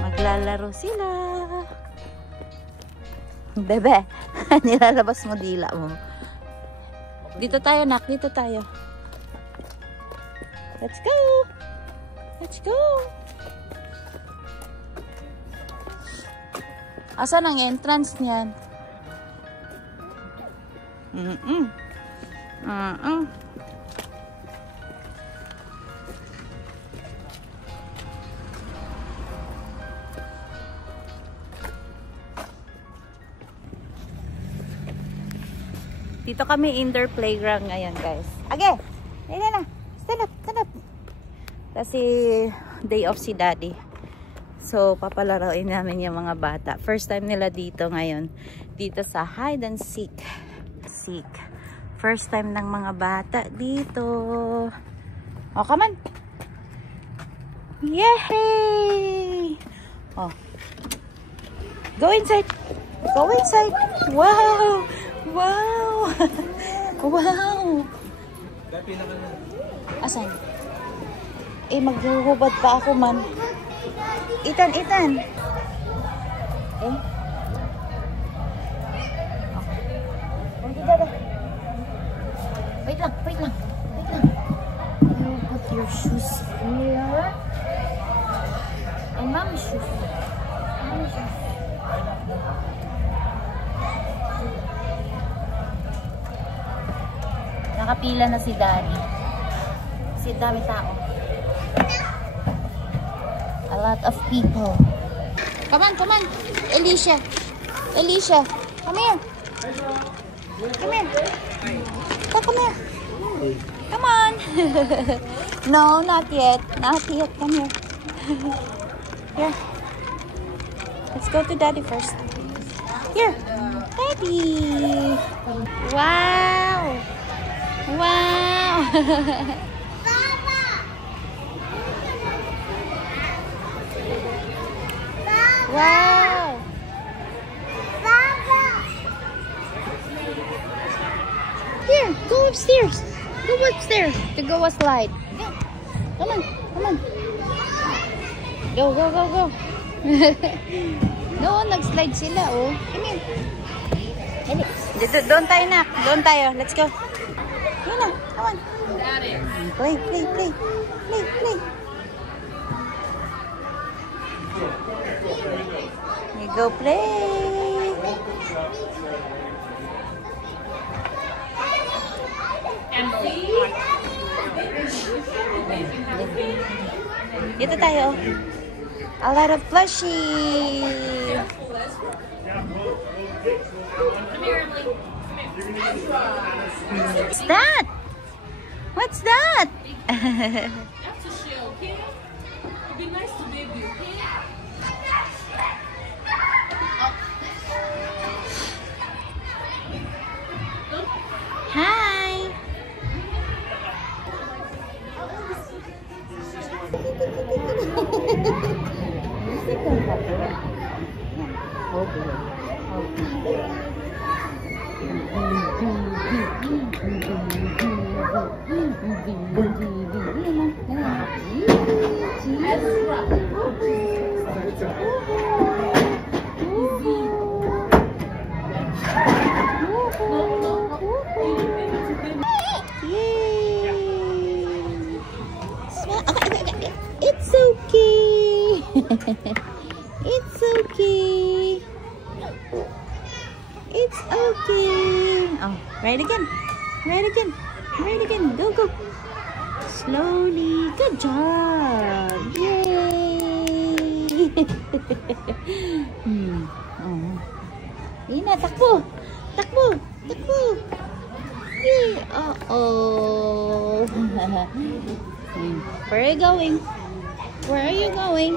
Maglalaro sila. Bebe, nilalabas mo dila mo. Dito tayo, nak. Dito tayo. Let's go. Let's go. Asan ang entrance niyan? Dito kami indoor playground ngayon, guys. Age! Ayun na. Stand up, stand up. Kasi day off si daddy. So, papalaroin namin yung mga bata. First time nila dito ngayon. Dito sa hide and seek. First time ng mga bata dito. Oh, come on. Yay! Oh. Go inside. Go inside. Wow! Wow! Wow! Asan? Eh, maghuhubad pa ako man. Ethan, Ethan! Eh? Wait lang, wait lang. Wait lang. You put your shoes here. And mommy's shoes. Mommy's shoes. Nakapila na si daddy. Kasi dami tao. A lot of people. Come on, come on. Alicia. Alicia. Come here. Come here. Oh, come here. Come on. No, not yet. Not yet. Come here. Here. Let's go to daddy first. Here. Daddy. Wow. Wow. Wow. Here, go upstairs. Go upstairs to go a slide. Come on, come on. Go, go, go, go. No, nag-slide sila, oh. Come here. Dito, doon tayo na. Doon tayo. Let's go. Yun na. Come on. Play, play, play. Play, play. We go play. Dito tayo. A lot of plushie. What's that? What's that? That's a shell, okay? It'd be nice to baby, okay? Hi. It's okay. It's okay. It's okay. Oh, right again. Right again. Right again. Go, go. Slowly. Good job. Yay. Oh. Ina, takbo. Takbo. Takbo. Yay. Uh-oh. Where are you going? Where are you going?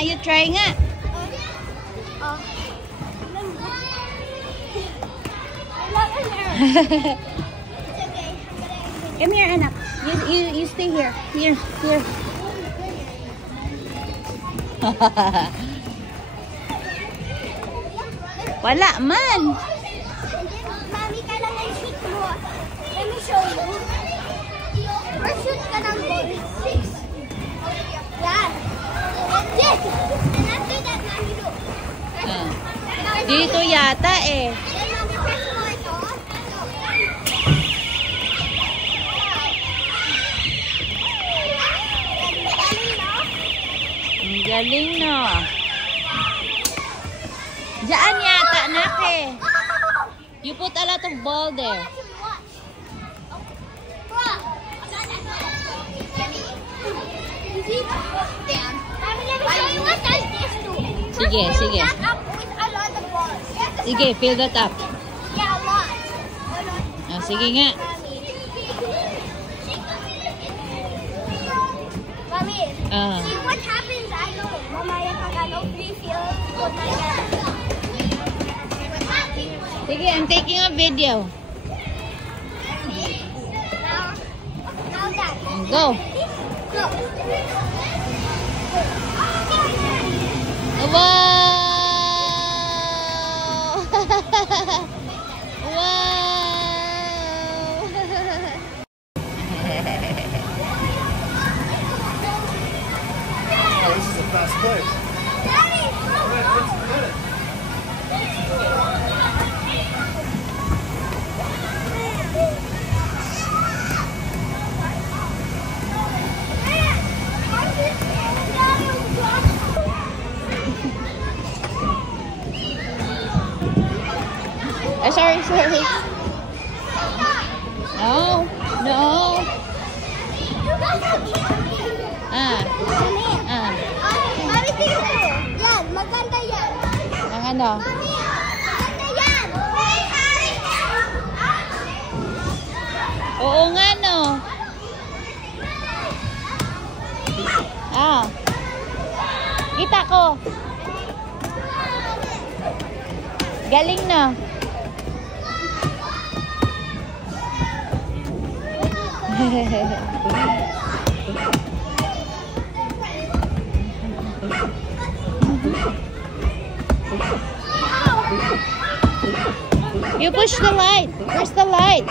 you try nga. Come here, anak. You stay here. Here. Wala man. Mami, kailangan shoot mo. Let me show you. Or shoot ka ng ball. Yan. And this. And after that, Mami, look. Dito yata eh. Then, Mami, press mo ito. Ang galing no. Diyan yata nak eh. You put a lot of ball there. Sige. Sige, fill that up. Sige nga. Mami, see what happens, I know. Mamaya pag refill, put my hand. Sige, I'm taking a video. Now that. Go. Go. Wow! Wow! Oh, this is a fast place. Daddy, Sorry. No. Mami, tingnan mo. Yan, maganda yan. Ang ano? Mami, maganda yan. Oo nga no. Kita ko. Galing no. You push the light. Where's the light?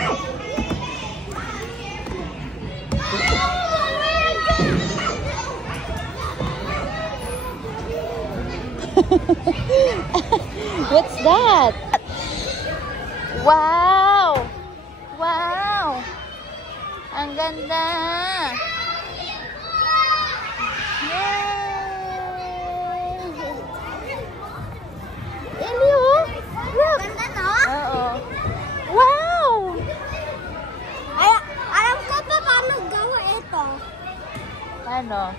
What's that? Wow! Ang ganda! Yay! Elio! Look! Ganda, no? Oo. Wow! Ay, alam ko pa paano gawa ito. Ano?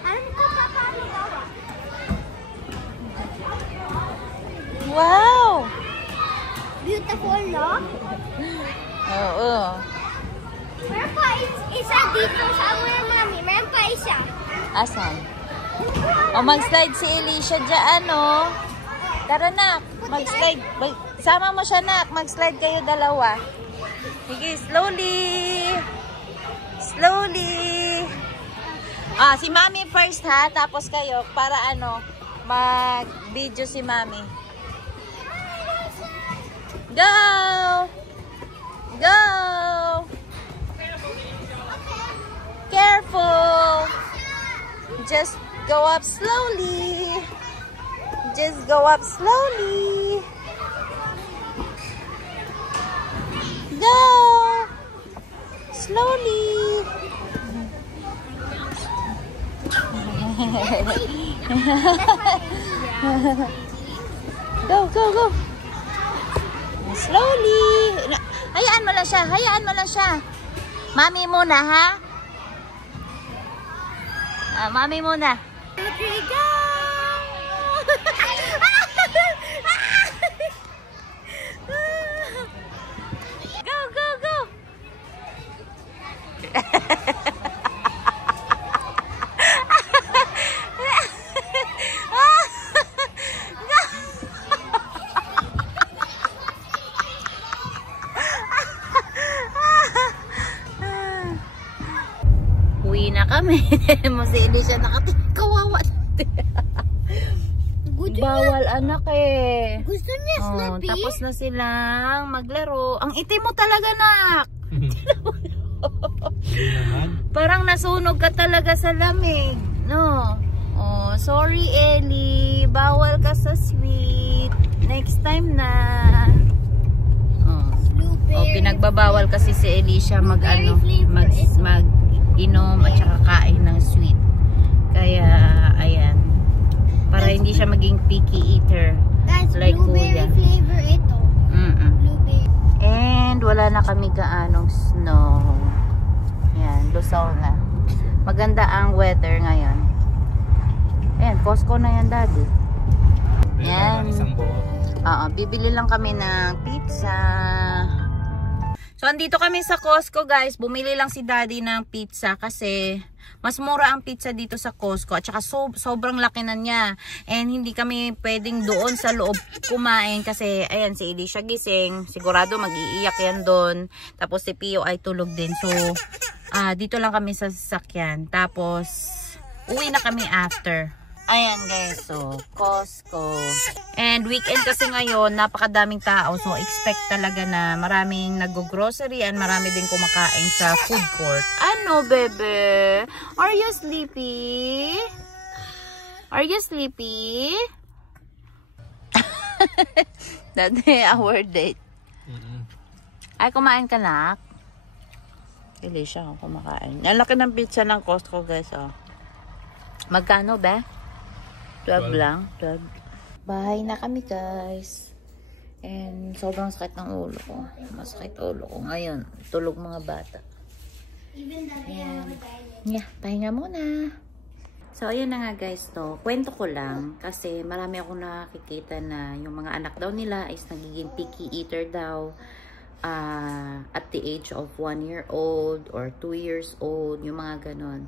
Alam ko pa paano gawa. Wow! Beautiful, no? Oo. Meron pa isa dito sa mga mami. Meron pa isa. Asan? O mag-slide si Alicia dyan, no? Tara nak, mag-slide. Sama mo siya nak, mag-slide kayo dalawa. Sige, slowly. Si mami first ha, tapos kayo para mag-video si mami. Go! Careful! Just go up slowly. Go! Slowly. Go. Slowly. Hayaan mo lang siya. Mami muna, ha? Mami muna. Okay, go! Go. mo si Elisha nakatingin. Kawawa natin. Bawal anak eh. Gusto niya Slippy. Tapos na silang maglaro. Ang itim mo talaga, nak. Parang nasunog ka talaga sa lamig. No. Oh, sorry Ellie. Bawal ka sa sweet. Next time na. Oh, pinagbabawal kasi si Elisha mag-inom at saka kain ng sweet. Kaya, ayan. Para hindi siya maging picky eater. That's like blueberry kuya. flavor ito. Blueberry. And wala na kami gaanong snow. Yan, lusaw na. Maganda ang weather ngayon. Ayan, Costco na yan, Daddy. Yan. Bibili lang kami ng pizza. So, andito kami sa Costco, guys. Bumili lang si Daddy ng pizza kasi mas mura ang pizza dito sa Costco. At saka sobrang laki na niya. And hindi kami pwedeng doon sa loob kumain kasi, ayan, si Elisha gising. Sigurado mag-iiyak yan doon. Tapos si Pio ay tulog din. So, dito lang kami sa sasakyan. Tapos, uwi na kami after. Ayan guys, so Costco. And weekend kasi ngayon, napakadaming tao. So expect talaga na maraming nag-grocery and marami din kumakain sa food court. Ano, bebe? Are you sleepy? Are you sleepy? Daddy, our date. Ay, kumain ka na? Hindi siya kumakain. Ang laki ng pizza ng Costco guys, oh. Magkano ba? 12 lang. 12. Bahay na kami guys. And sobrang sakit ng ulo ko. Masakit ulo ko. Ngayon, tulog mga bata. And, yeah, pahinga muna. So, ayun na nga guys to. Kwento ko lang. Kasi marami akong nakikita na yung mga anak daw nila is nagiging picky eater daw. At the age of 1 year old or 2 years old. Yung mga ganon.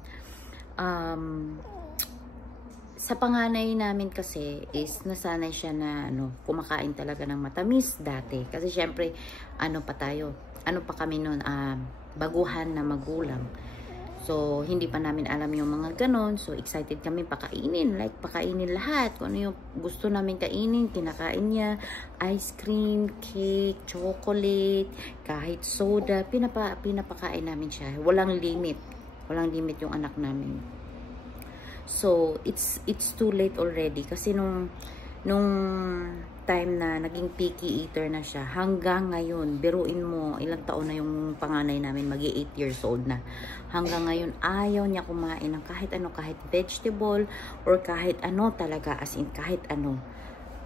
Sa panganay namin kasi is nasanay siya na kumakain talaga ng matamis dati. Kasi syempre, ano pa kami noon, baguhan na magulang. So, hindi pa namin alam yung mga ganon. So, excited kami pakainin. Like, pakainin lahat. Kung ano yung gusto namin kainin, kinakain niya. Ice cream, cake, chocolate, kahit soda. Pinapakain namin siya. Walang limit. Walang limit yung anak namin. So, it's too late already. Kasi nung time na naging picky eater na siya, hanggang ngayon, biruin mo, ilang taon na yung panganay namin, magi 8 years old na. Hanggang ngayon, ayaw niya kumain ng kahit ano, kahit vegetable, or kahit ano talaga, as in kahit ano.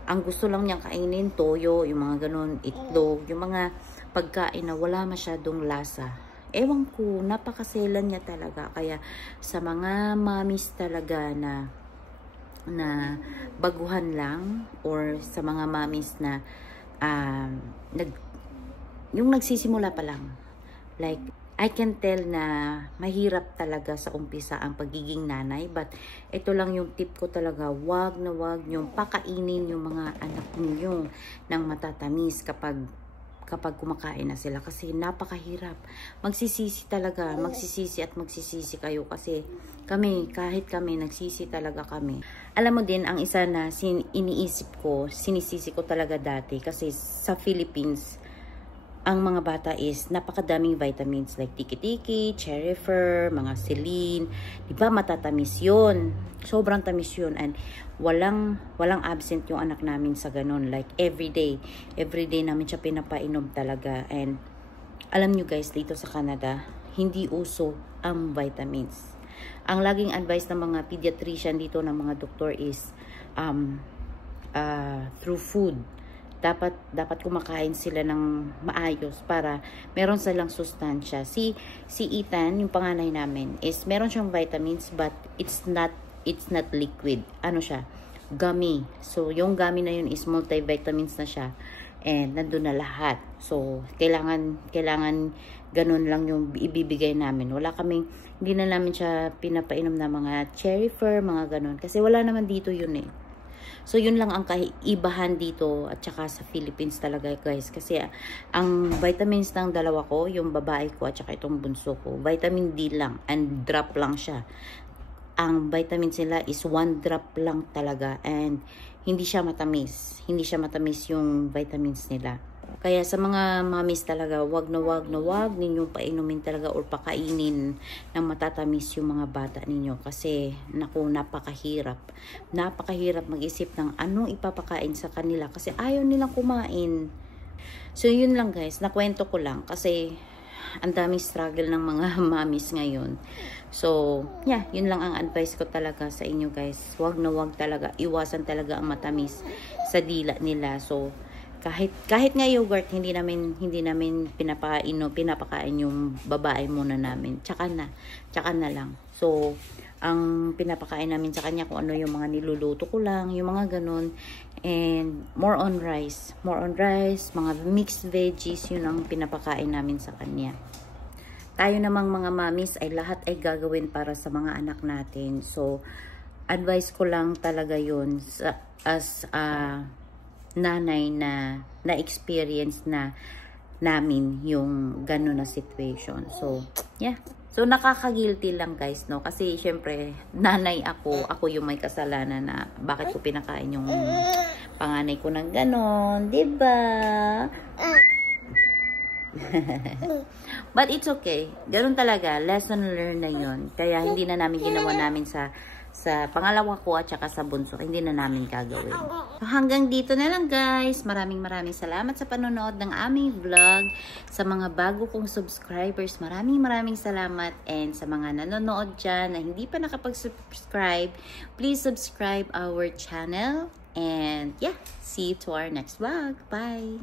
Ang gusto lang niyang kainin, toyo, yung mga ganun, itlog, yung mga pagkain na wala masyadong lasa. Ewan ko, napakaselan niya talaga. Kaya sa mga mommies talaga na baguhan lang, or sa mga mommies na yung nagsisimula pa lang, like I can tell na mahirap talaga sa umpisa ang pagiging nanay, but ito lang yung tip ko talaga, wag niyong pakainin yung mga anak niyo ng matatamis kapag kumakain na sila, kasi napakahirap. Magsisisi kayo kasi kahit kami nagsisi talaga kami. Alam mo din, ang isa na sinisisi ko talaga dati, kasi sa Philippines ang mga bata is napakadaming vitamins like tiki-tiki, cherry fir, mga Celine, di ba matatamis yun, sobrang tamis yun, and walang absent yung anak namin sa ganun, like everyday namin siya pinapainom talaga. And alam nyo guys, dito sa Canada hindi uso ang vitamins. Ang laging advice ng mga pediatrician dito, ng mga doktor is through food. Dapat kumakain sila ng maayos para meron silang sustansya. Si Ethan, yung panganay namin, is meron siyang vitamins, but it's not liquid. Ano siya? Gummy. So, yung gummy na yun is multivitamins na siya. And nandun na lahat. So, kailangan ganun lang yung ibibigay namin. Hindi na namin siya pinapainom na mga cherry fir, mga ganun. Kasi wala naman dito yun eh. So, yun lang ang kaibahan dito at saka sa Philippines talaga guys. Kasi ang vitamins ng dalawa ko, yung babae ko at saka itong bunso ko, vitamin D lang and drop lang siya. ang vitamins nila is 1 drop lang talaga, and hindi siya matamis. Hindi siya matamis yung vitamins nila. Kaya sa mga mommies talaga, wag na wag ninyong painumin talaga or pakainin ng matatamis yung mga bata ninyo. Kasi, naku, napakahirap. Napakahirap mag-isip ng anong ipapakain sa kanila kasi ayaw nilang kumain. So, yun lang guys. Nakwento ko lang kasi ang daming struggle ng mga mommies ngayon. So, yeah, yun lang ang advice ko talaga sa inyo guys. Wag na wag talaga. Iwasan talaga ang matamis sa dila nila. So, kahit nga yogurt, hindi namin pinapakain yung babae muna namin. Tsaka na lang. So, ang pinapakain namin sa kanya kung ano yung mga niluluto ko lang, yung mga ganun. And more on rice, mga mixed veggies, yun ang pinapakain namin sa kanya. Tayo namang mga mommies ay lahat ay gagawin para sa mga anak natin. So, advice ko lang talaga yun as nanay na experience na namin yung gano'n na situation. So, yeah. So, nakaka-guilty lang guys, no? Kasi, syempre, nanay ako yung may kasalanan na bakit ko pinakain yung panganay ko ng gano'n. Diba? But it's okay. Ganun talaga. Lesson learned na yun. Kaya, hindi na namin ginawa namin sa pangalawa ko at saka sa bunso, hindi na namin gagawin. So, hanggang dito na lang guys. Maraming salamat sa panonood ng aming vlog. Sa mga bago kong subscribers, maraming salamat. And sa mga nanonood dyan na hindi pa nakapag-subscribe, please subscribe our channel. And yeah, see you to our next vlog. Bye!